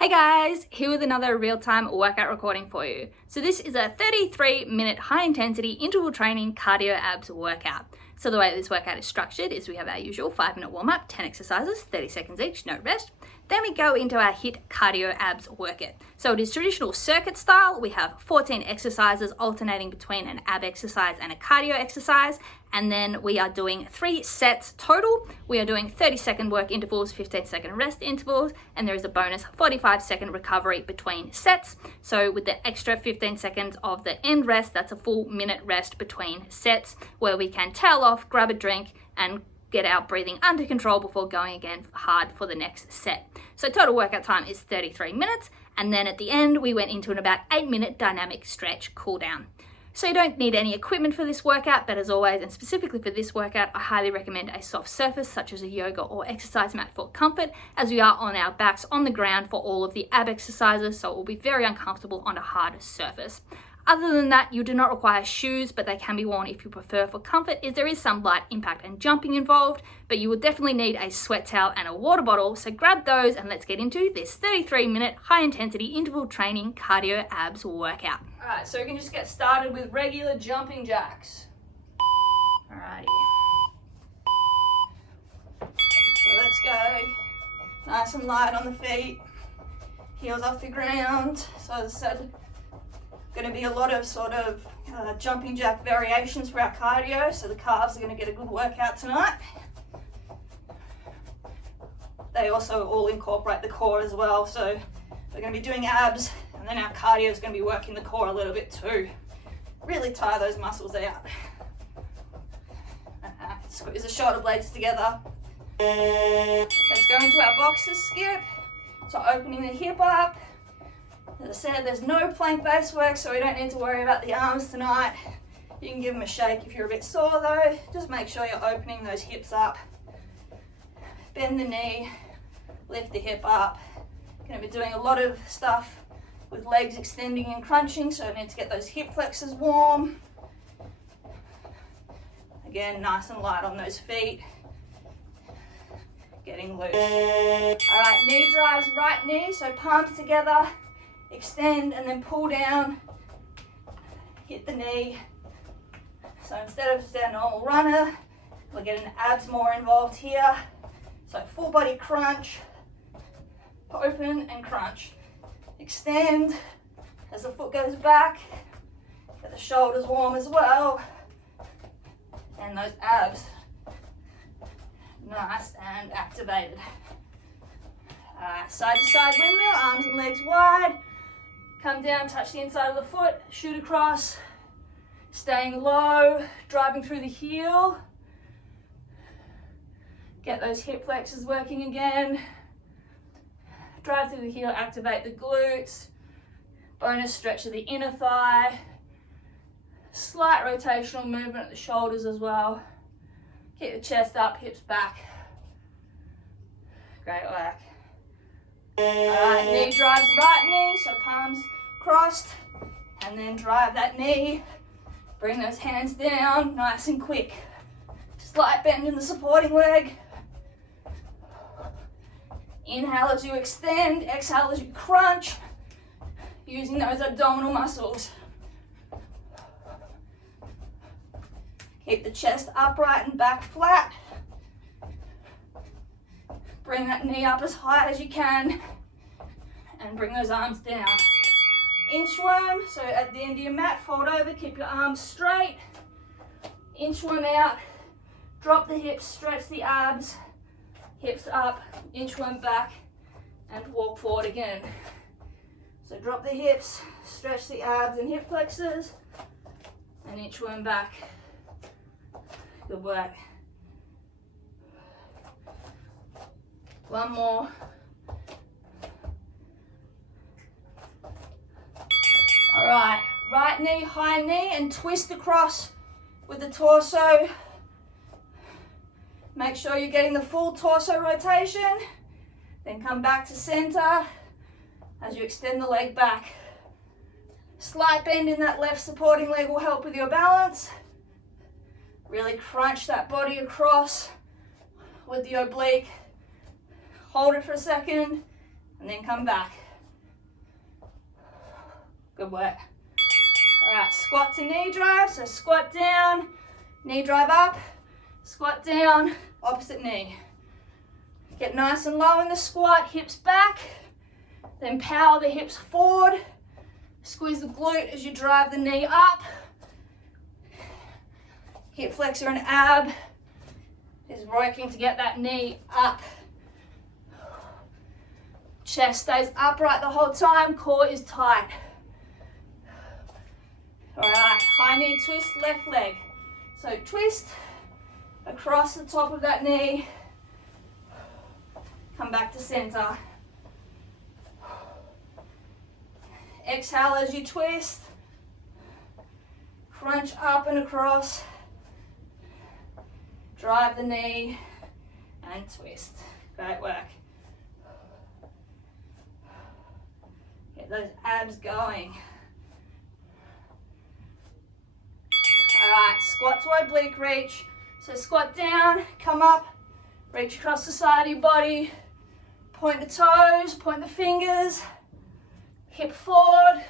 Hey guys, here with another real-time workout recording for you. So this is a 33-minute high-intensity interval training cardio abs workout. So the way this workout is structured is we have our usual 5-minute warm-up, 10 exercises, 30 seconds each, no rest. Then we go into our HIIT cardio abs workout. So it is traditional circuit style. We have 14 exercises alternating between an ab exercise and a cardio exercise. And then we are doing 3 sets total. We are doing 30-second work intervals, 15-second rest intervals, and there is a bonus 45-second recovery between sets. So with the extra 15 seconds of the end rest, that's a full minute rest between sets where we can tail off, grab a drink, and get our breathing under control before going again hard for the next set. So total workout time is 33 minutes. And then at the end, we went into an about 8-minute dynamic stretch cool down. So you don't need any equipment for this workout, but as always, and specifically for this workout, I highly recommend a soft surface such as a yoga or exercise mat for comfort, as we are on our backs on the ground for all of the ab exercises, so it will be very uncomfortable on a hard surface. Other than that, you do not require shoes, but they can be worn if you prefer for comfort, as there is some light impact and jumping involved, but you will definitely need a sweat towel and a water bottle, so grab those and let's get into this 33-minute high-intensity interval training cardio abs workout. Alright, so we can just get started with regular jumping jacks. Alrighty. So let's go. Nice and light on the feet. Heels off the ground. So as I said, going to be a lot of sort of jumping jack variations for our cardio, so the calves are going to get a good workout tonight. They also all incorporate the core as well, so we're going to be doing abs, and then our cardio is going to be working the core a little bit too. Really tire those muscles out. Squeeze the shoulder blades together. Let's go into our boxer skip. So opening the hip up. As I said, there's no plank base work, so we don't need to worry about the arms tonight. You can give them a shake if you're a bit sore though. Just make sure you're opening those hips up. Bend the knee, lift the hip up. Going to be doing a lot of stuff with legs extending and crunching, so I need to get those hip flexors warm. Again, nice and light on those feet. Getting loose. All right, knee drives, right knee, so palms together. Extend and then pull down, hit the knee. So instead of just our normal runner, we're getting abs more involved here. So full body crunch, open and crunch. Extend as the foot goes back, get the shoulders warm as well, and those abs nice and activated. Side to side windmill, arms and legs wide. Come down, touch the inside of the foot, shoot across, staying low, driving through the heel. Get those hip flexors working again. Drive through the heel, activate the glutes. Bonus stretch of the inner thigh. Slight rotational movement at the shoulders as well. Keep the chest up, hips back. Great work. Alright, knee drives right knee, so palms crossed, and then drive that knee. Bring those hands down, nice and quick. Slight bend in the supporting leg. Inhale as you extend, exhale as you crunch, using those abdominal muscles. Keep the chest upright and back flat. Bring that knee up as high as you can and bring those arms down. Inchworm, so at the end of your mat, fold over, keep your arms straight. Inchworm out, drop the hips, stretch the abs, hips up, inchworm back, and walk forward again. So drop the hips, stretch the abs and hip flexors, and inchworm back. Good work. One more. All right, right knee, high knee, and twist across with the torso. Make sure you're getting the full torso rotation. Then come back to center as you extend the leg back. Slight bend in that left supporting leg will help with your balance. Really crunch that body across with the oblique. Hold it for a second and then come back. Good work. All right, squat to knee drive. So squat down, knee drive up, squat down, opposite knee. Get nice and low in the squat, hips back, then power the hips forward. Squeeze the glute as you drive the knee up. Hip flexor and ab is working to get that knee up. Chest stays upright the whole time, core is tight. All right, high knee twist, left leg. So twist across the top of that knee. Come back to center. Exhale as you twist. Crunch up and across. Drive the knee and twist. Great work. Get those abs going. All right, squat to oblique reach. So squat down, come up, reach across the side of your body. Point the toes, point the fingers, hip forward,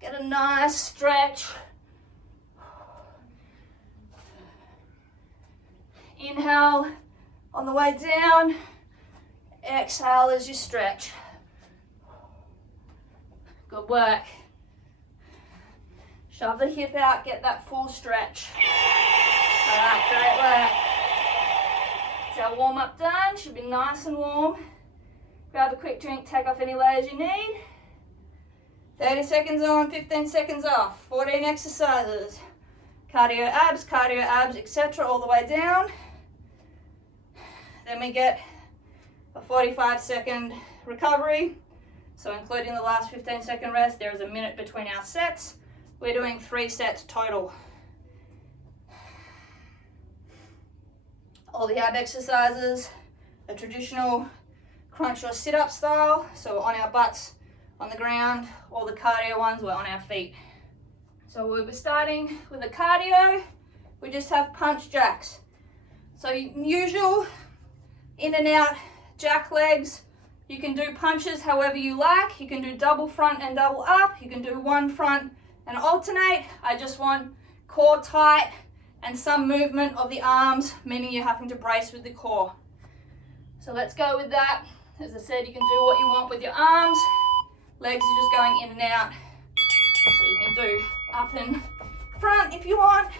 get a nice stretch. Inhale on the way down, exhale as you stretch. Good work. Shove the hip out, get that full stretch. All right, great work. It's our warm up done, should be nice and warm. Grab a quick drink, take off any layers you need. 30 seconds on, 15 seconds off. 14 exercises. Cardio abs, etc. all the way down. Then we get a 45-second recovery. So including the last 15-second rest, there is a minute between our sets. We're doing 3 sets total. All the ab exercises are traditional crunch or sit-up style, so on our butts on the ground. All the cardio ones were on our feet. So we'll be starting with the cardio. We just have punch jacks. So usual in and out jack legs. You can do punches however you like. You can do double front and double up. You can do one front and alternate. I just want core tight and some movement of the arms, meaning you're having to brace with the core. So let's go with that. As I said, you can do what you want with your arms. Legs are just going in and out. So you can do up and front if you want.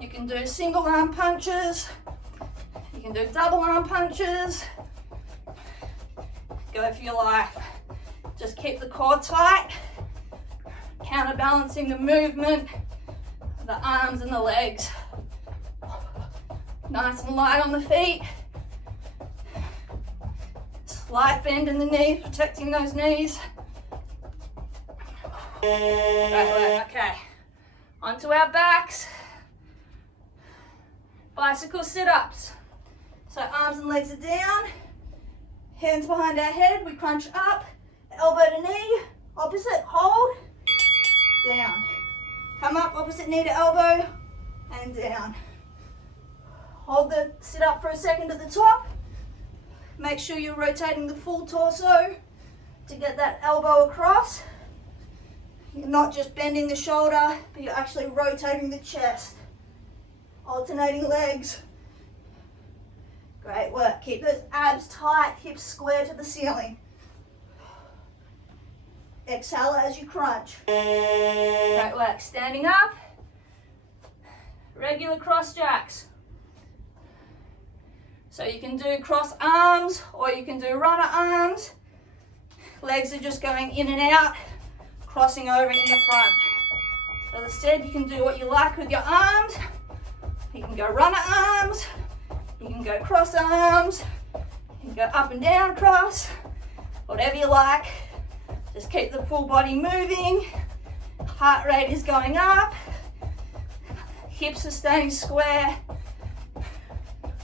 You can do single arm punches. You can do double arm punches. Go for your life. Just keep the core tight, counterbalancing the movement of the arms and the legs. Nice and light on the feet. Slight bend in the knees, protecting those knees. Right, okay. Onto our backs. Bicycle sit-ups. So arms and legs are down. Hands behind our head. We crunch up. Elbow to knee. Opposite. Hold. Down. Come up. Opposite knee to elbow. And down. Hold the sit-up for a second at the top. Make sure you're rotating the full torso to get that elbow across. You're not just bending the shoulder, but you're actually rotating the chest. Alternating legs. Great work. Keep those abs tight, hips square to the ceiling. Exhale as you crunch. Great work. Standing up. Regular cross jacks. So you can do cross arms or you can do runner arms. Legs are just going in and out, crossing over in the front. As I said, you can do what you like with your arms. You can go runner arms, you can go cross arms, you can go up and down cross, whatever you like. Just keep the full body moving. Heart rate is going up. Hips are staying square.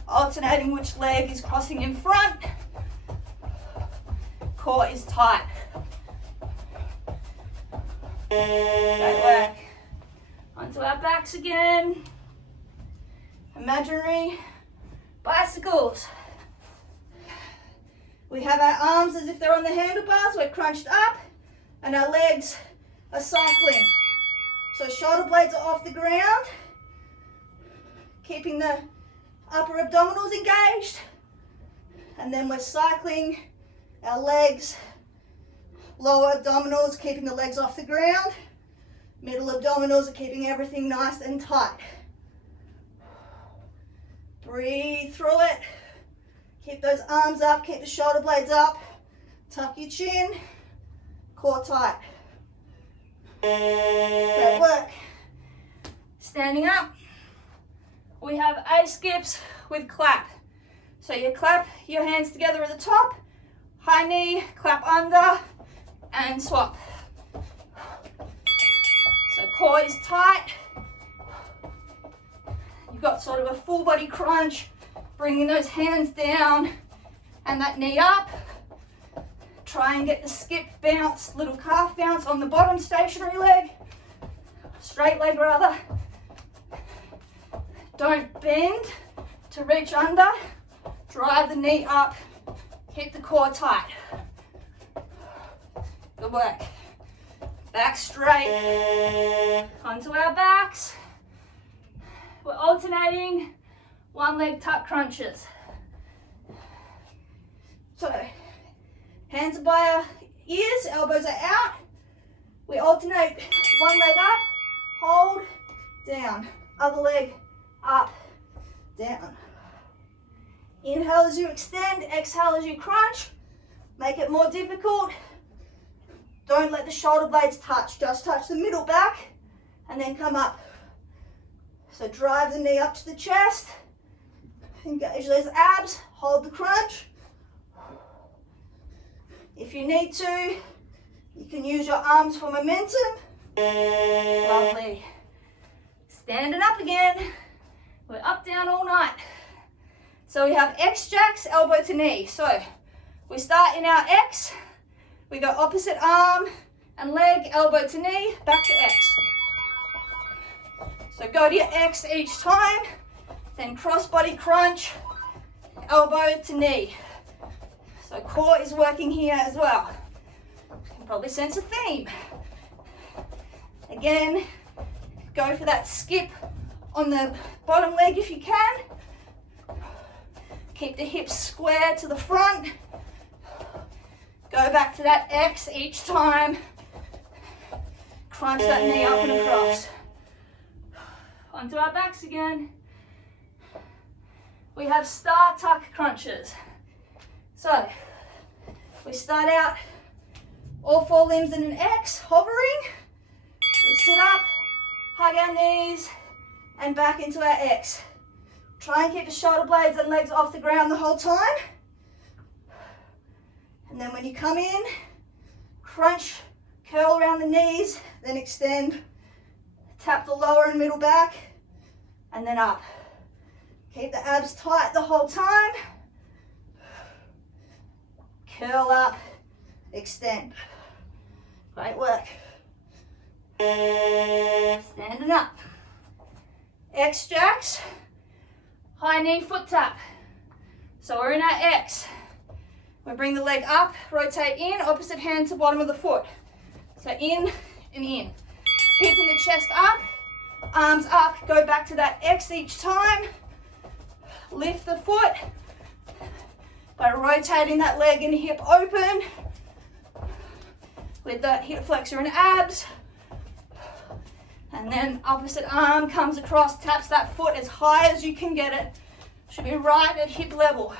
Alternating which leg is crossing in front. Core is tight. Great work. Onto our backs again. Imaginary bicycles. We have our arms as if they're on the handlebars. We're crunched up and our legs are cycling. So shoulder blades are off the ground, keeping the upper abdominals engaged, and then we're cycling our legs, lower abdominals, keeping the legs off the ground, middle abdominals are keeping everything nice and tight. Breathe through it. Keep those arms up, keep the shoulder blades up, tuck your chin, core tight. Great work. Standing up, we have A skips with clap. So you clap your hands together at the top, high knee, clap under, and swap. So core is tight. You've got sort of a full body crunch, bringing those hands down and that knee up. Try and get the skip bounce, little calf bounce on the bottom stationary leg, straight leg rather. Don't bend to reach under, drive the knee up, keep the core tight. Good work. Back straight, onto our backs. We're alternating one leg tuck crunches. So, hands are by our ears, elbows are out. We alternate one leg up, hold, down. Other leg up, down. Inhale as you extend, exhale as you crunch. Make it more difficult. Don't let the shoulder blades touch, just touch the middle back and then come up. So drive the knee up to the chest, engage those abs, hold the crunch. If you need to, you can use your arms for momentum. Lovely. Standing up again. We're up, down all night. So we have X jacks, elbow to knee. So we start in our X. We go opposite arm and leg, elbow to knee, back to X. So go to your X each time, then cross body crunch, elbow to knee. So core is working here as well. You can probably sense a theme. Again, go for that skip on the bottom leg if you can. Keep the hips square to the front. Go back to that X each time. Crunch that knee up and across. Onto our backs again. We have star tuck crunches. So, we start out all four limbs in an X, hovering. We sit up, hug our knees, and back into our X. Try and keep the shoulder blades and legs off the ground the whole time. And then when you come in, crunch, curl around the knees, then extend, tap the lower and middle back, and then up. Keep the abs tight the whole time. Curl up, extend. Great work. Standing up. X jacks, high knee foot tap. So we're in our X. We bring the leg up, rotate in, opposite hand to bottom of the foot. So in and in. Keeping the chest up, arms up, go back to that X each time. Lift the foot by rotating that leg and hip open with the hip flexor and abs. And then opposite arm comes across, taps that foot as high as you can get it. Should be right at hip level.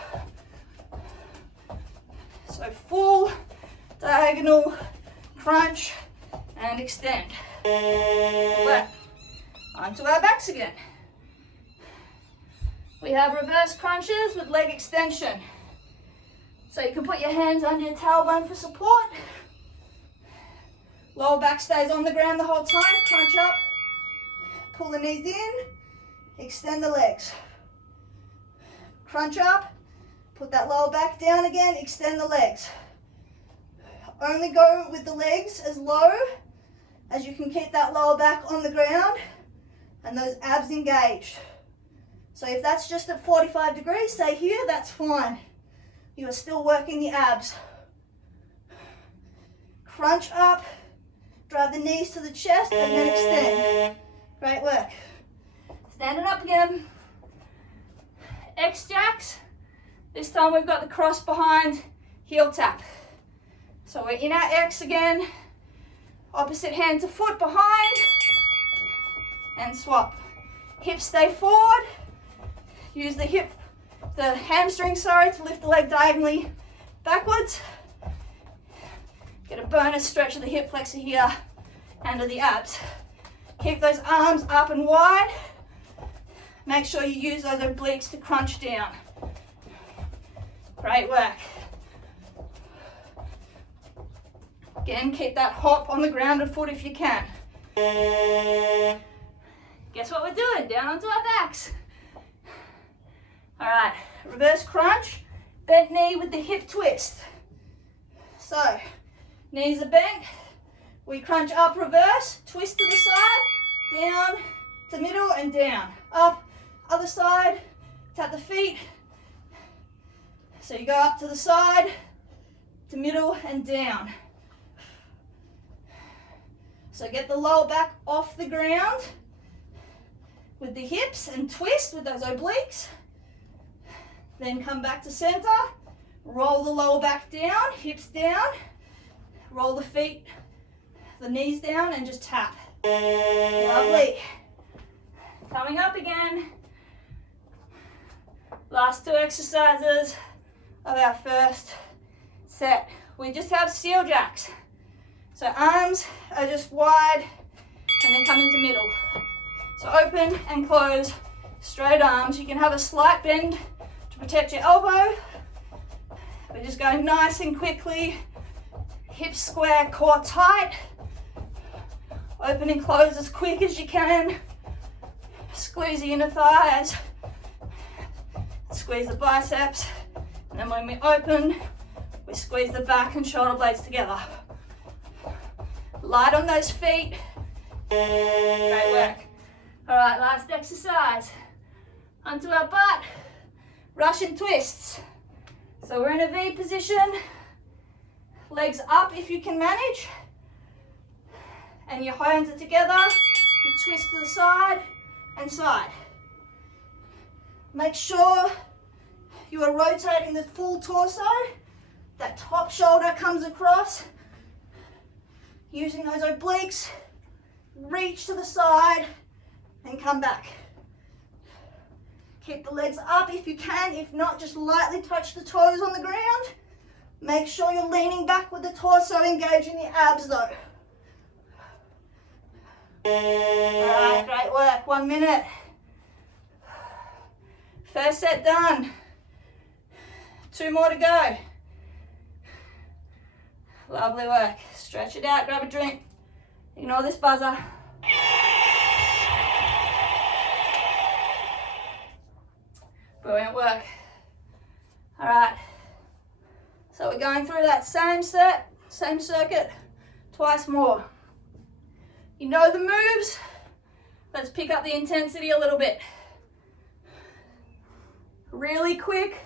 So full diagonal crunch and extend. Left. Onto our backs again. We have reverse crunches with leg extension. So you can put your hands under your tailbone for support. Lower back stays on the ground the whole time. Crunch up. Pull the knees in. Extend the legs. Crunch up. Put that lower back down again. Extend the legs. Only go with the legs as low as you can keep that lower back on the ground and those abs engaged. So if that's just at 45 degrees, stay here, that's fine. You are still working the abs. Crunch up, Drive the knees to the chest and then extend. Great work. Standing up again. X jacks. This time we've got the cross behind, heel tap. So we're in our X again. Opposite hand to foot behind. And swap. Hips stay forward. Use the hamstring, to lift the leg diagonally backwards. Get a bonus stretch of the hip flexor here and of the abs. Keep those arms up and wide. Make sure you use those obliques to crunch down. Great work. Again, keep that hop on the grounded foot if you can. Guess what we're doing? Down onto our backs. All right, reverse crunch, bent knee with the hip twist. So, knees are bent, we crunch up, reverse, twist to the side, down to middle and down. Up, other side, tap the feet. So you go up to the side, to middle and down. So get the lower back off the ground with the hips and twist with those obliques. Then come back to center, roll the lower back down, hips down, roll the feet, the knees down and just tap. Lovely. Coming up again. Last 2 exercises of our first set. We just have steel jacks. So arms are just wide and then come into middle. So open and close, straight arms. You can have a slight bend to protect your elbow. We're just going nice and quickly. Hips square, core tight. Open and close as quick as you can. Squeeze the inner thighs. Squeeze the biceps. And then when we open, we squeeze the back and shoulder blades together. Light on those feet. Great work. All right, last exercise. Onto our butt. Russian twists. So we're in a V position. Legs up if you can manage. And your hands are together. You twist to the side and side. Make sure you are rotating the full torso. That top shoulder comes across. Using those obliques. Reach to the side and come back. Keep the legs up if you can. If not, just lightly touch the toes on the ground. Make sure you're leaning back with the torso, engaging the abs though. All right, great work. 1 minute. First set done. 2 more to go. Lovely work. Stretch it out, grab a drink. Ignore this buzzer. Brilliant work. All right. So we're going through that same set, same circuit, twice more. You know the moves. Let's pick up the intensity a little bit. Really quick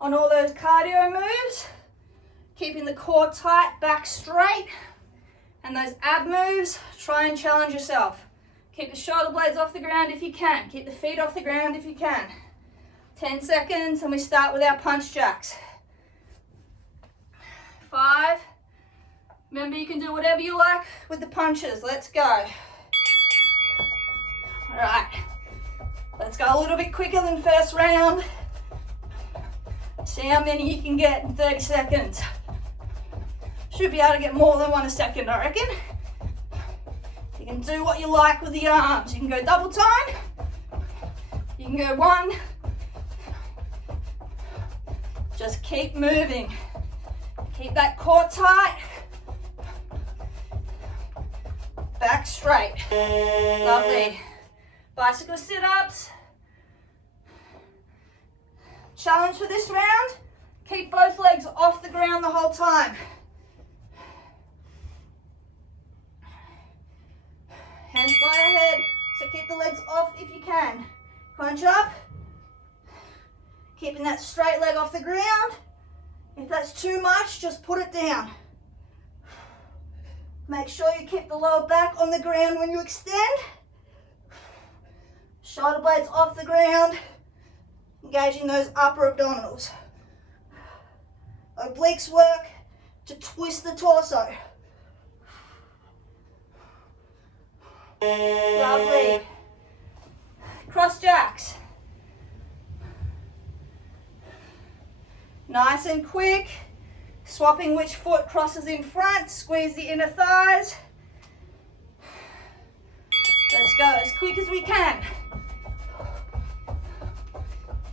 on all those cardio moves. Keeping the core tight, back straight. And those ab moves, try and challenge yourself. Keep the shoulder blades off the ground if you can. Keep the feet off the ground if you can. 10 seconds and we start with our punch jacks. 5. Remember, you can do whatever you like with the punches. Let's go. All right. Let's go a little bit quicker than first round. See how many you can get in 30 seconds. Should be able to get more than 1 a second, I reckon. You can do what you like with the arms. You can go double time. You can go 1. Just keep moving. Keep that core tight. Back straight. Lovely. Bicycle sit-ups. Challenge for this round. Keep both legs off the ground the whole time. Hands by your head, so keep the legs off if you can. Crunch up. Keeping that straight leg off the ground. If that's too much, just put it down. Make sure you keep the lower back on the ground when you extend. Shoulder blades off the ground, engaging those upper abdominals. Obliques work to twist the torso. Lovely. Cross jacks. Nice and quick. Swapping which foot crosses in front. Squeeze the inner thighs. Let's go as quick as we can.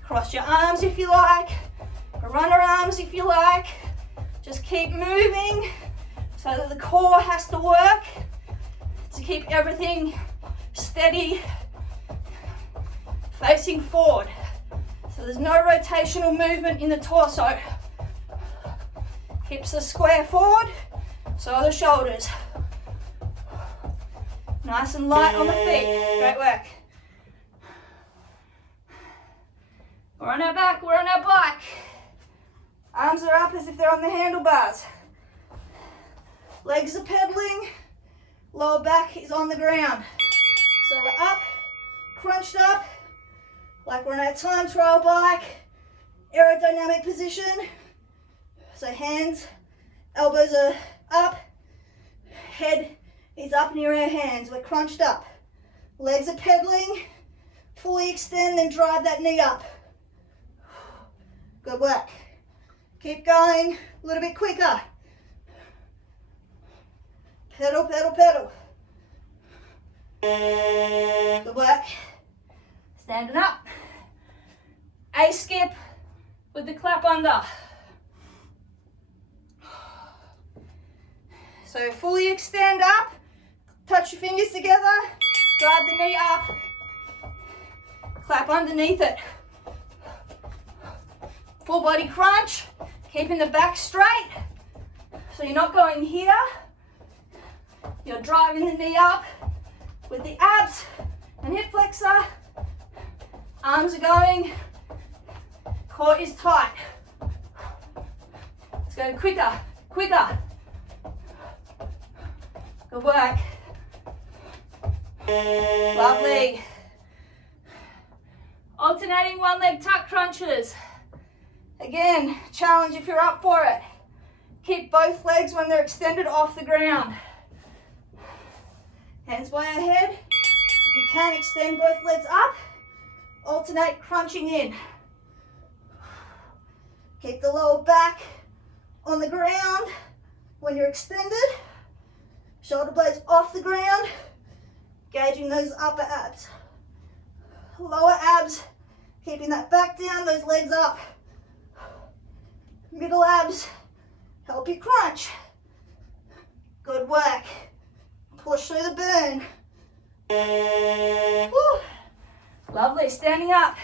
Cross your arms if you like. Runner arms if you like. Just keep moving so that the core has to work to keep everything steady, facing forward. So there's no rotational movement in the torso. Hips are square forward, so are the shoulders. Nice and light on the feet. Great work. We're on our back, we're on our bike. Arms are up as if they're on the handlebars. Legs are pedaling, lower back is on the ground. So we're up, crunched up, like we're on our time trial bike, aerodynamic position. So hands, elbows are up, head is up near our hands. We're crunched up. Legs are pedaling, fully extend, then drive that knee up. Good work. Keep going, a little bit quicker. Pedal, pedal, pedal. Good work. Standing up. A skip with the clap under. So fully extend up, touch your fingers together, drive the knee up, clap underneath it. Full body crunch, keeping the back straight. So you're not going here, you're driving the knee up with the abs and hip flexor. Arms are going, core is tight. Let's go quicker, quicker. Good work. Lovely. Alternating one leg tuck crunches. Again, challenge if you're up for it. Keep both legs when they're extended off the ground. Hands by our head. If you can, extend both legs up. Alternate crunching in. Keep the lower back on the ground when you're extended. Shoulder blades off the ground, engaging those upper abs. Lower abs, keeping that back down, those legs up. Middle abs, help you crunch. Good work. Push through the burn. Woo. Lovely, standing up.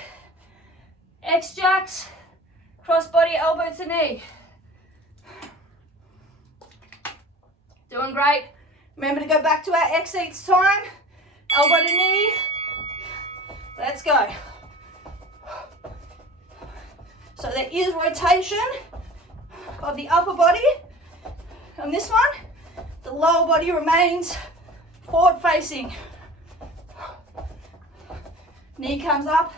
X-jacks, cross body, elbow to knee. Doing great. Remember to go back to our X each time. Elbow to knee. Let's go. So there is rotation of the upper body. On this one, the lower body remains forward facing. Knee comes up.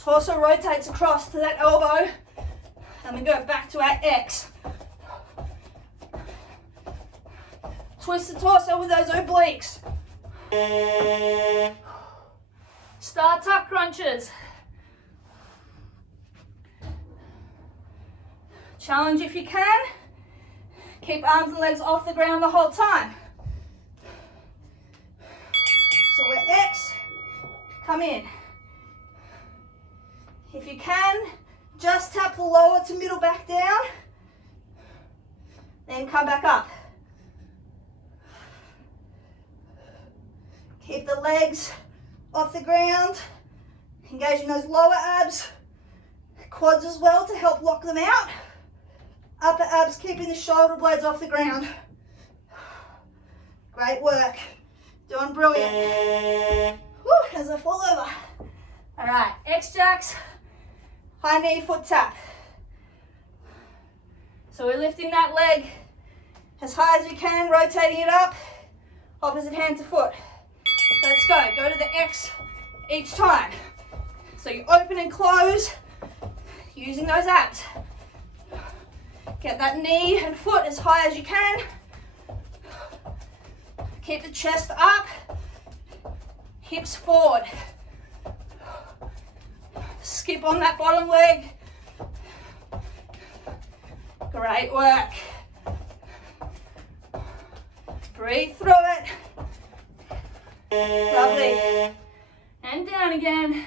Torso rotates across to that elbow. And we go back to our X. Twist the torso with those obliques. Start tuck crunches. Challenge if you can. Keep arms and legs off the ground the whole time. So we're X, come in. If you can, just tap the lower to middle back down, then come back up. Keep the legs off the ground, engaging those lower abs, quads as well to help lock them out. Upper abs keeping the shoulder blades off the ground. Great work. Doing brilliant. Woo, as I fall over. All right, X-jacks, high knee, foot tap. So we're lifting that leg as high as we can, rotating it up, opposite hand to foot. Let's go. Go to the X each time. So you open and close using those abs. Get that knee and foot as high as you can. Keep the chest up, hips forward. Skip on that bottom leg. Great work. Breathe through it. Lovely. And down again.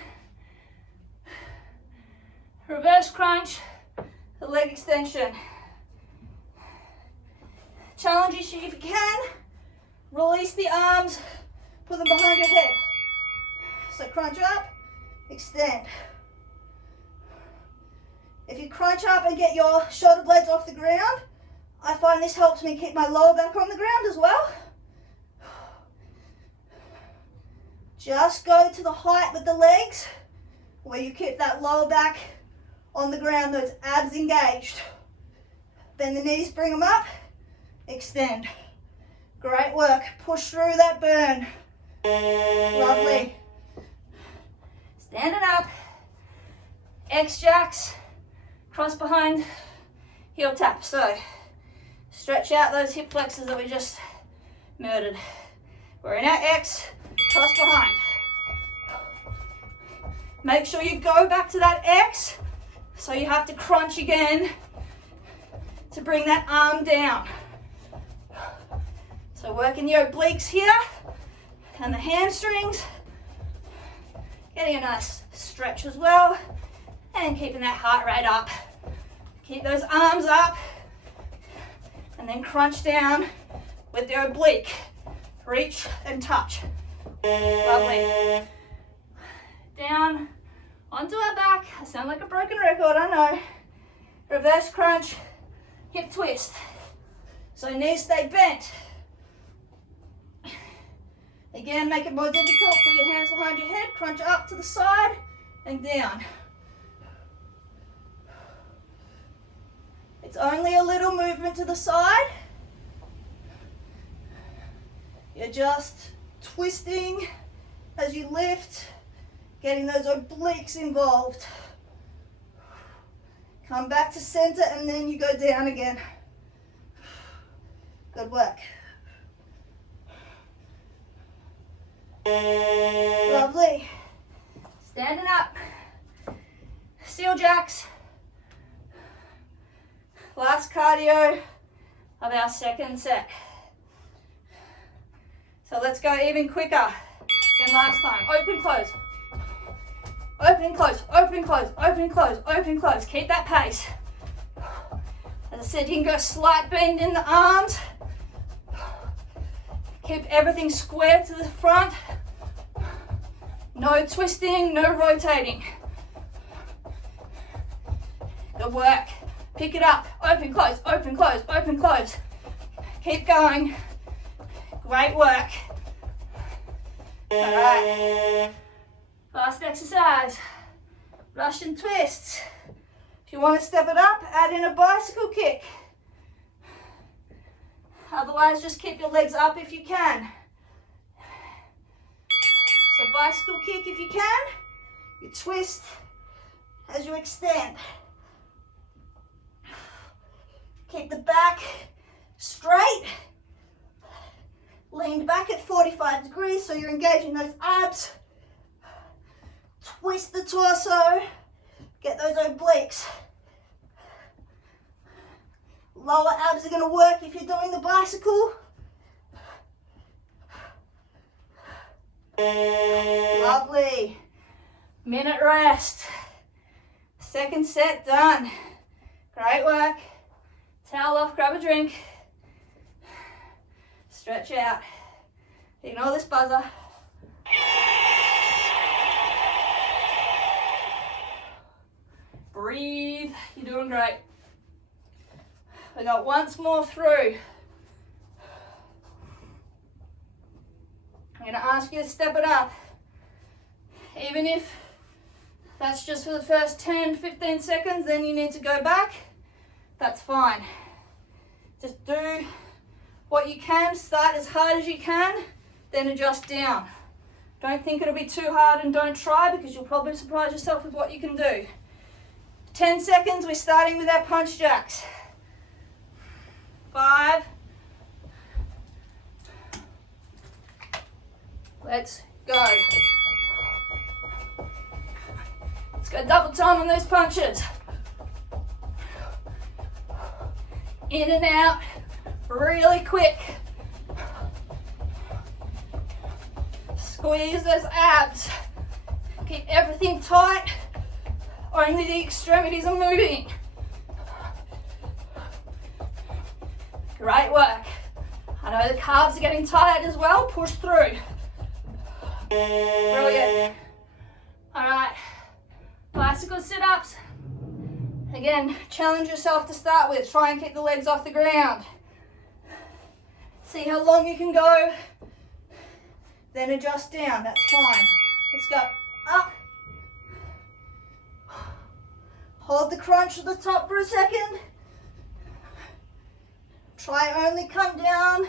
Reverse crunch, the leg extension. Challenge you if you can. Release the arms, put them behind your head. So crunch up, extend. If you crunch up and get your shoulder blades off the ground, I find this helps me keep my lower back on the ground as well. Just go to the height with the legs where you keep that lower back on the ground, those abs engaged. Bend the knees, bring them up, extend. Great work. Push through that burn. Lovely. Standing up. X jacks. Cross behind. Heel tap. So stretch out those hip flexors that we just murdered. We're in our X. Cross behind. Make sure you go back to that X. So you have to crunch again to bring that arm down. So working the obliques here and the hamstrings. Getting a nice stretch as well. And keeping that heart rate up. Keep those arms up. And then crunch down with the oblique. Reach and touch. Lovely. Down onto our back. I sound like a broken record, I know. Reverse crunch, hip twist. So knees stay bent. Again, make it more difficult. Put your hands behind your head, crunch up to the side and down. It's only a little movement to the side. You're just twisting as you lift, getting those obliques involved. Come back to center and then you go down again. Good work. Lovely. Standing up. Seal jacks. Last cardio of our second set. So let's go even quicker than last time. Open, close. Open, close, open, close, open, close, open, close. Keep that pace. As I said, you can go slight bend in the arms. Keep everything square to the front. No twisting, no rotating. Good work. Pick it up. Open, close, open, close, open, close. Keep going. Great work. All right. Last exercise. Russian twists. If you want to step it up, add in a bicycle kick. Otherwise, just keep your legs up if you can. So bicycle kick if you can. You twist as you extend. Keep the back straight. Lean back at 45 degrees so you're engaging those abs. Twist the torso. Get those obliques. Lower abs are going to work if you're doing the bicycle. Lovely. Minute rest. Second set done. Great work. Towel off, grab a drink. Stretch out. Ignore this buzzer. Breathe. You're doing great. We got once more through. I'm going to ask you to step it up. Even if that's just for the first 10-15 seconds, then you need to go back. That's fine. Just do what you can. Start as hard as you can, then adjust down. Don't think it'll be too hard and don't try, because you'll probably surprise yourself with what you can do. 10 seconds, we're starting with our punch jacks. 5. Let's go. Let's go double time on those punches. In and out, really quick. Squeeze those abs. Keep everything tight. Only the extremities are moving. Great work. I know the calves are getting tired as well. Push through. Brilliant. All right. Bicycle sit-ups. Again, challenge yourself to start with. Try and keep the legs off the ground. See how long you can go. Then adjust down. That's fine. Let's go up. Hold the crunch at the top for a second. Try only come down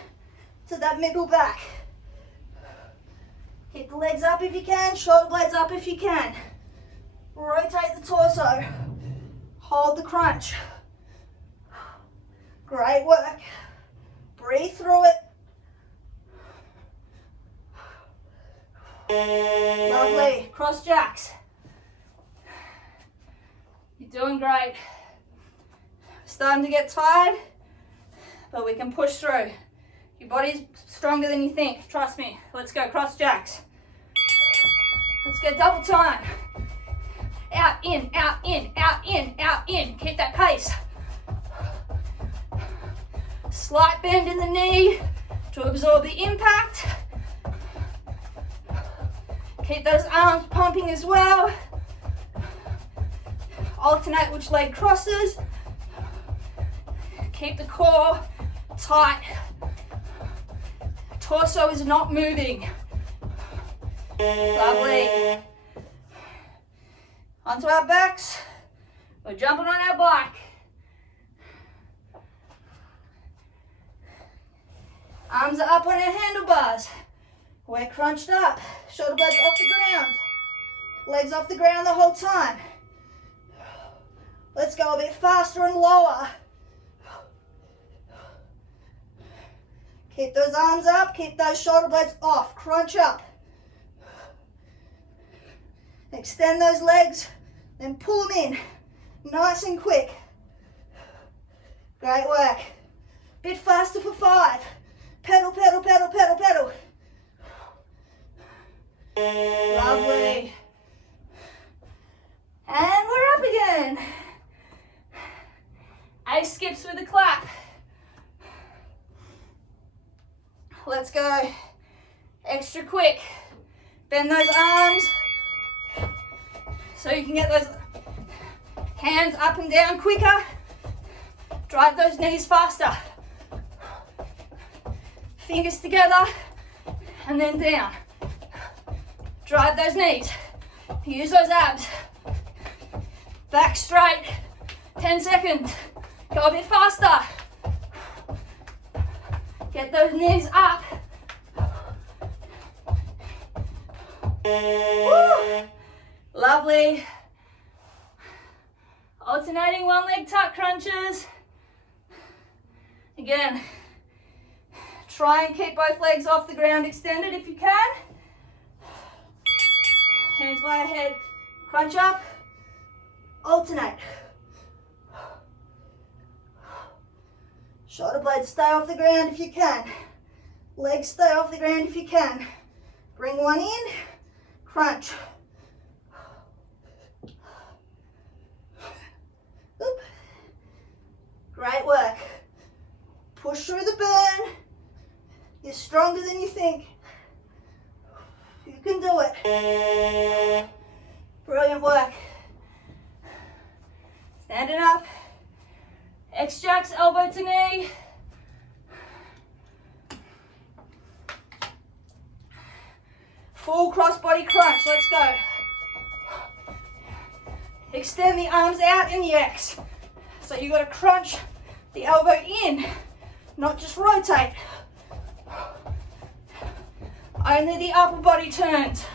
to that middle back. Keep the legs up if you can, shoulder blades up if you can. Rotate the torso. Hold the crunch. Great work. Breathe through it. Lovely. Cross jacks. You're doing great. Starting to get tired, but we can push through. Your body's stronger than you think. Trust me. Let's go. Cross jacks. Let's go double time. Out, in, out, in, out, in, out, in. Keep that pace. Slight bend in the knee to absorb the impact. Keep those arms pumping as well. Alternate which leg crosses. Keep the core tight. Torso is not moving. Lovely. Onto our backs. We're jumping on our bike. Arms are up on our handlebars. We're crunched up. Shoulder blades off the ground. Legs off the ground the whole time. Let's go a bit faster and lower. Keep those arms up. Keep those shoulder blades off. Crunch up. Extend those legs. Then pull them in. Nice and quick. Great work. Bit faster for 5. Pedal, pedal, pedal, pedal, pedal. Lovely. And we're up again. Ace skips with a clap. Let's go. Extra quick. Bend those arms so you can get those hands up and down quicker. Drive those knees faster. Fingers together and then down. Drive those knees. Use those abs. Back straight. 10 seconds. Go a bit faster. Get those knees up. Woo. Lovely. Alternating one leg tuck crunches. Again, try and keep both legs off the ground extended if you can. Hands by our head, crunch up, alternate. Shoulder blades stay off the ground if you can. Legs stay off the ground if you can. Bring one in, crunch. Oop. Great work. Push through the burn. You're stronger than you think. You can do it. Brilliant work. Standing up. X-jacks, elbow to knee. Full cross-body crunch. Let's go. Extend the arms out in the X. So you've got to crunch the elbow in, not just rotate. Only the upper body turns.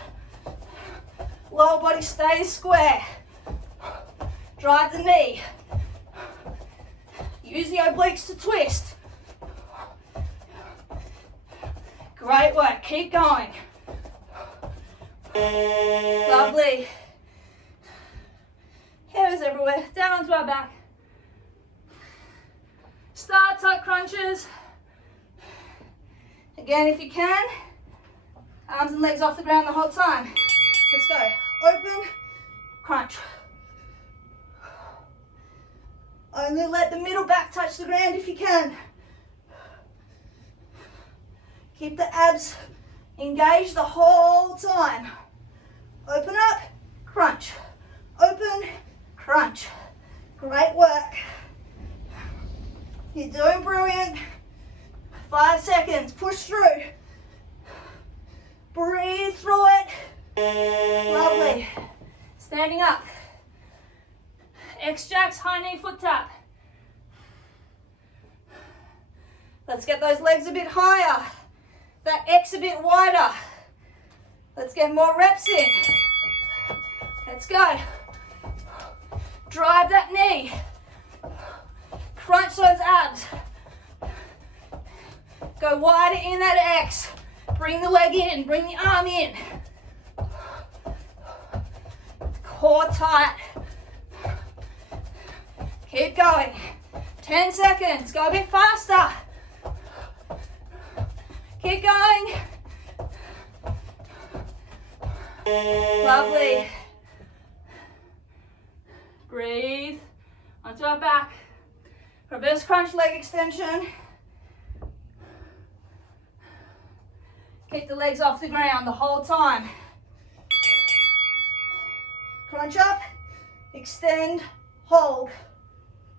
Lower body stays square. Drive the knee. Use the obliques to twist. Great work, keep going. Lovely. Hairs everywhere, down onto our back. Start tuck crunches. Again, if you can, arms and legs off the ground the whole time. Let's go. Open, crunch. Only let the middle back touch the ground if you can. Keep the abs engaged the whole time. Open up, crunch. Open, crunch. Great work. You're doing brilliant. 5 seconds, push through. Breathe through it. Lovely. Standing up. X-jacks, high knee, foot tap. Let's get those legs a bit higher. That X a bit wider. Let's get more reps in. Let's go. Drive that knee. Crunch those abs. Go wider in that X. Bring the leg in, bring the arm in. Core tight. Keep going. 10 seconds, go a bit faster. Keep going. Lovely. Breathe. Onto our back. Reverse crunch leg extension. Keep the legs off the ground the whole time. Crunch up, extend, hold.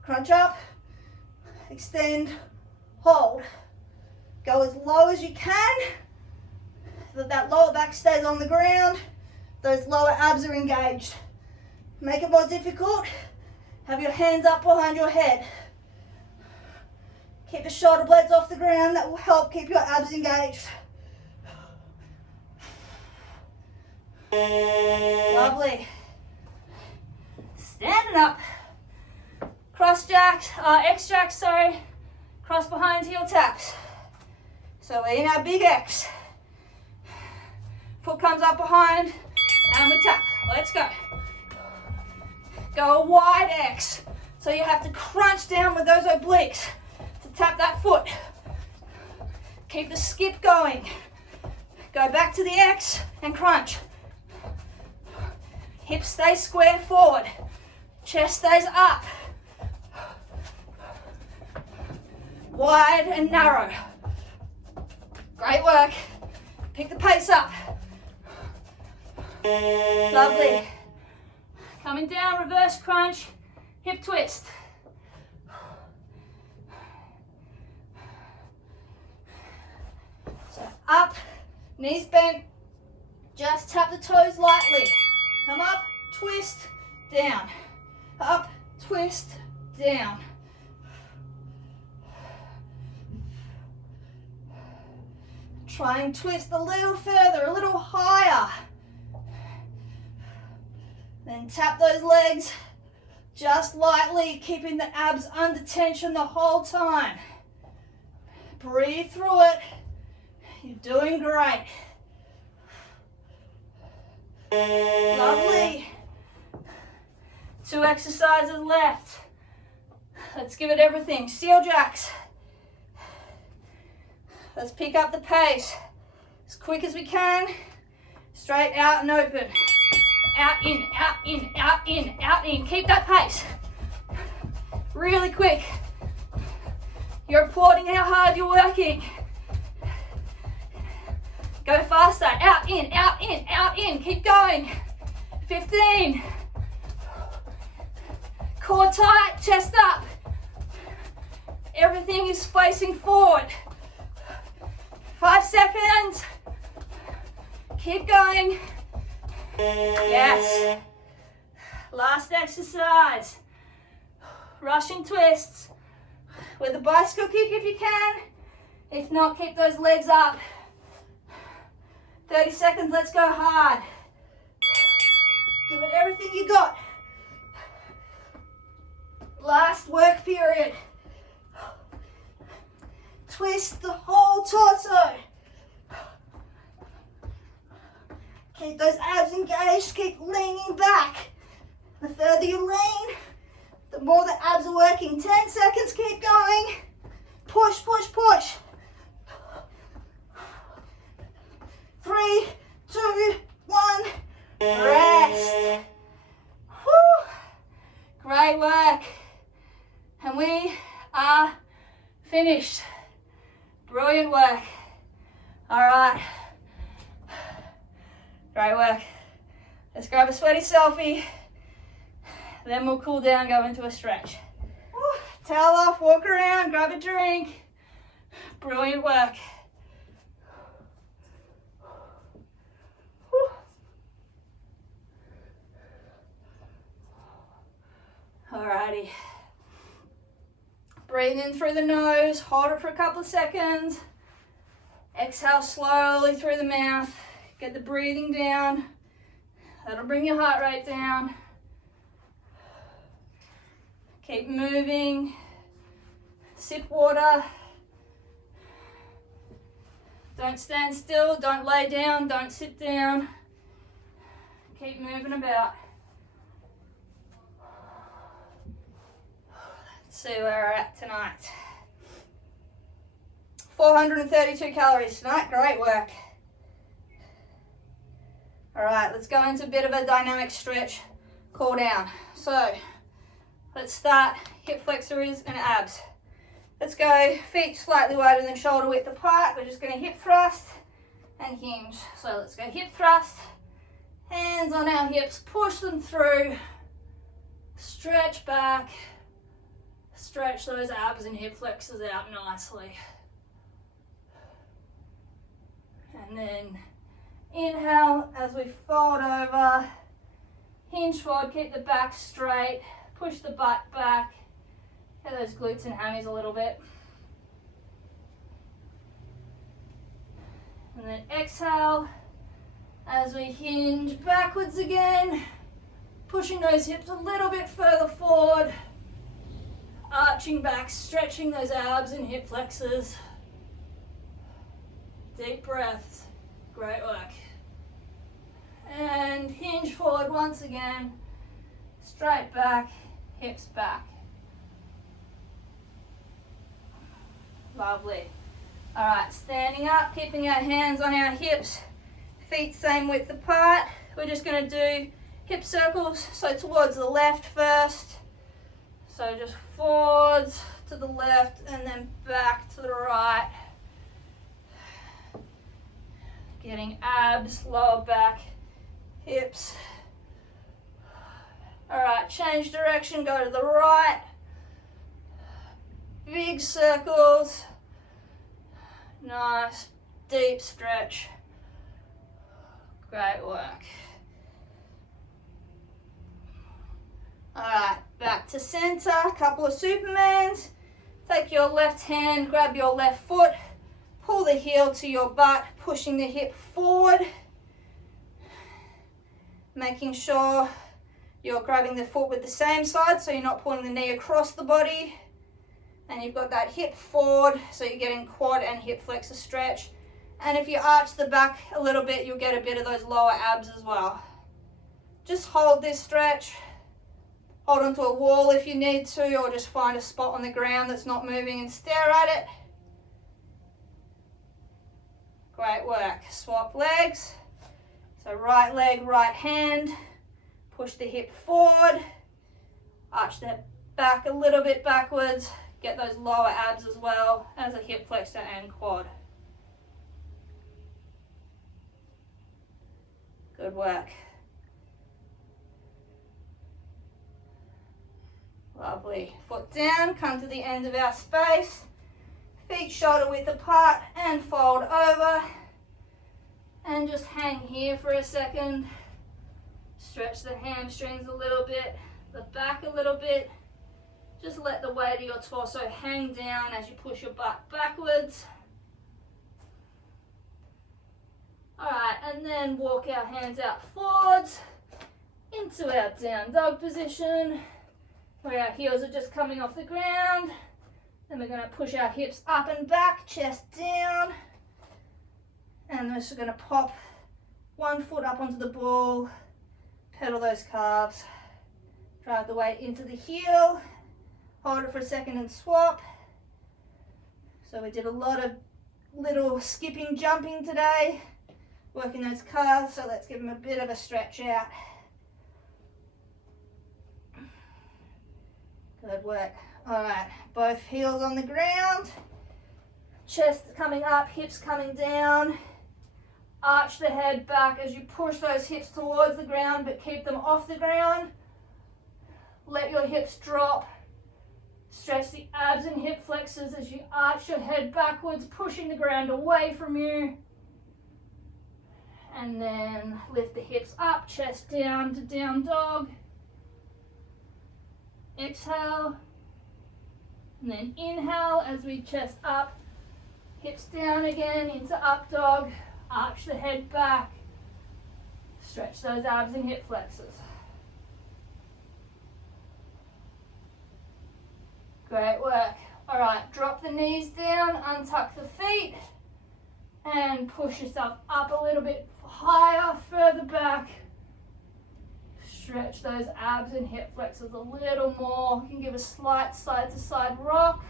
Crunch up, extend, hold. Go as low as you can, so that lower back stays on the ground. Those lower abs are engaged. Make it more difficult. Have your hands up behind your head. Keep the shoulder blades off the ground. That will help keep your abs engaged. Lovely. Standing up. Cross jacks, X-jacks, sorry. Cross behind heel taps. So we're in our big X. Foot comes up behind and we tap. Let's go. Go a wide X. So you have to crunch down with those obliques to tap that foot. Keep the skip going. Go back to the X and crunch. Hips stay square forward. Chest stays up. Wide and narrow. Great work. Pick the pace up. Lovely. Coming down, reverse crunch, hip twist. So up, knees bent, just tap the toes lightly. Come up, twist, down. Up, twist, down. Try and twist a little further, a little higher. Then tap those legs just lightly, keeping the abs under tension the whole time. Breathe through it. You're doing great. Lovely. 2 exercises left. Let's give it everything. Seal jacks. Let's pick up the pace as quick as we can. Straight out and open. Out, in, out, in, out, in, out, in. Keep that pace. Really quick. You're applauding how hard you're working. Go faster. Out, in, out, in, out, in. Keep going. 15. Core tight, chest up. Everything is facing forward. 5 seconds. Keep going. Yes. Last exercise. Russian twists. With a bicycle kick if you can. If not, keep those legs up. 30 seconds, let's go hard. Give it everything you got. Last work period. Twist the whole torso. Keep those abs engaged, keep leaning back. The further you lean, the more the abs are working. 10 seconds, keep going. Push, push, push. 3, 2, 1, rest. Whew. Great work. And we are finished. Brilliant work. All right. Great work. Let's grab a sweaty selfie. Then we'll cool down, go into a stretch. Whew. Towel off, walk around, grab a drink. Brilliant work. Whew. Alrighty. Breathe in through the nose, hold it for a couple of seconds. Exhale slowly through the mouth. Get the breathing down. That'll bring your heart rate down. Keep moving. Sip water. Don't stand still, don't lay down, don't sit down. Keep moving about. Let's see where we're at tonight. 432 calories tonight, great work. All right, let's go into a bit of a dynamic stretch, cool down. So, let's start hip flexors and abs. Let's go feet slightly wider than shoulder width apart. We're just gonna hip thrust and hinge. So let's go hip thrust, hands on our hips, push them through, stretch back, stretch those abs and hip flexors out nicely. And then inhale as we fold over, hinge forward, keep the back straight, push the butt back, get those glutes and hammies a little bit. And then exhale as we hinge backwards again, pushing those hips a little bit further forward, arching back, stretching those abs and hip flexors. Deep breaths, great work. And hinge forward once again, straight back, hips back. Lovely. All right, standing up, keeping our hands on our hips, feet same width apart. We're just gonna do hip circles, so towards the left first. So just forwards to the left and then back to the right. Getting abs, lower back, hips. All right, change direction, go to the right. Big circles. Nice, deep stretch. Great work. All right, back to center, couple of Supermans. Take your left hand, grab your left foot, pull the heel to your butt, pushing the hip forward. Making sure you're grabbing the foot with the same side so you're not pulling the knee across the body. And you've got that hip forward, so you're getting quad and hip flexor stretch. And if you arch the back a little bit, you'll get a bit of those lower abs as well. Just hold this stretch. Hold onto a wall if you need to, or just find a spot on the ground that's not moving and stare at it. Great work. Swap legs. So right leg, right hand. Push the hip forward. Arch that back a little bit backwards. Get those lower abs as well as a hip flexor and quad. Good work. Lovely. Foot down, come to the end of our space. Feet shoulder width apart and fold over. And just hang here for a second. Stretch the hamstrings a little bit, the back a little bit. Just let the weight of your torso hang down as you push your butt backwards. All right, and then walk our hands out forwards into our down dog position, where our heels are just coming off the ground. Then we're going to push our hips up and back, chest down, and we're just going to pop one foot up onto the ball, pedal those calves, drive the weight into the heel, hold it for a second and swap. So we did a lot of little skipping, jumping today, working those calves, so let's give them a bit of a stretch out. Good work. All right, both heels on the ground, chest coming up, hips coming down. Arch the head back as you push those hips towards the ground, but keep them off the ground. Let your hips drop. Stretch the abs and hip flexors as you arch your head backwards, pushing the ground away from you. And then lift the hips up, chest down to down dog. Exhale. And then inhale as we chest up, hips down again into up dog. Arch the head back. Stretch those abs and hip flexors. Great work. All right, drop the knees down, untuck the feet, and push yourself up a little bit higher, further back. Stretch those abs and hip flexors a little more. You can give a slight side to side rock.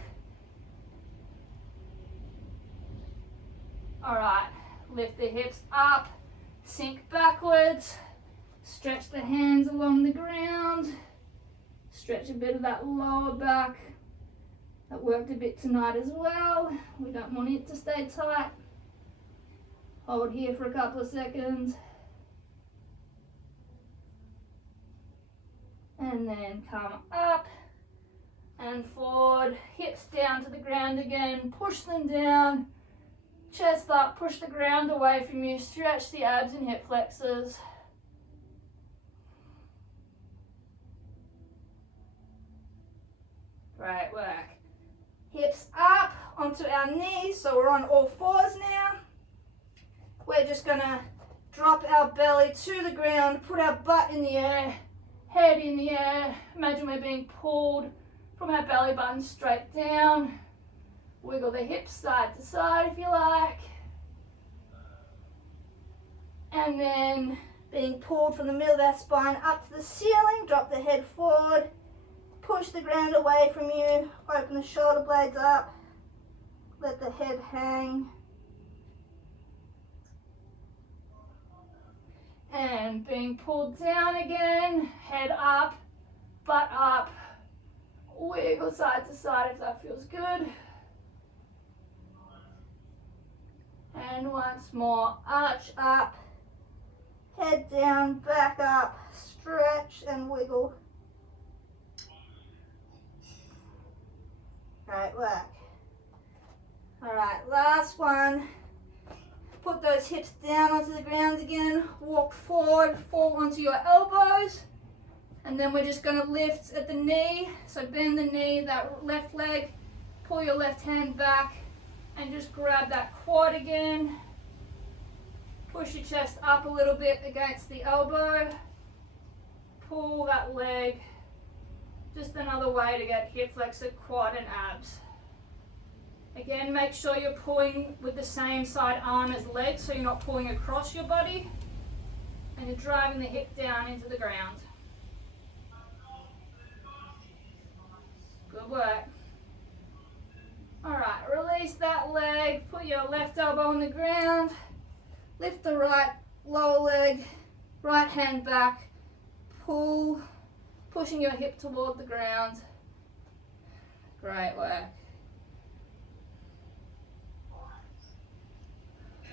All right, lift the hips up, sink backwards, stretch the hands along the ground, stretch a bit of that lower back. That worked a bit tonight as well. We don't want it to stay tight. Hold here for a couple of seconds. And then come up and forward. Hips down to the ground again. Push them down. Chest up. Push the ground away from you. Stretch the abs and hip flexors. Great work. Hips up onto our knees, so we're on all fours now. We're just gonna drop our belly to the ground, put our butt in the air, head in the air. Imagine we're being pulled from our belly button straight down. Wiggle the hips side to side if you like. And then being pulled from the middle of our spine up to the ceiling, drop the head forward. Push the ground away from you, open the shoulder blades up, let the head hang. And being pulled down again, head up, butt up, wiggle side to side if that feels good. And once more, arch up, head down, back up, stretch and wiggle. Great work. All right, last one. Put those hips down onto the ground again. Walk forward, fall onto your elbows. And then we're just going to lift at the knee. So bend the knee, that left leg. Pull your left hand back and just grab that quad again. Push your chest up a little bit against the elbow. Pull that leg. Just another way to get hip flexor, quad and abs. Again, make sure you're pulling with the same side arm as leg, so you're not pulling across your body. And you're driving the hip down into the ground. Good work. All right, release that leg, put your left elbow on the ground, lift the right lower leg, right hand back, pull, pushing your hip toward the ground. Great work.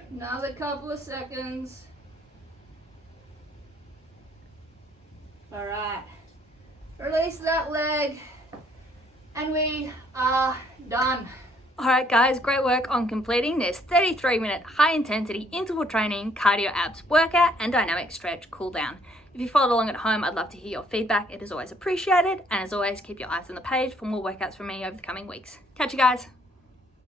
Another couple of seconds. All right, release that leg, and we are done. All right, guys, great work on completing this 33-minute high-intensity interval training cardio abs workout and dynamic stretch cool down. If you followed along at home, I'd love to hear your feedback. It is always appreciated. And as always, keep your eyes on the page for more workouts from me over the coming weeks. Catch you guys.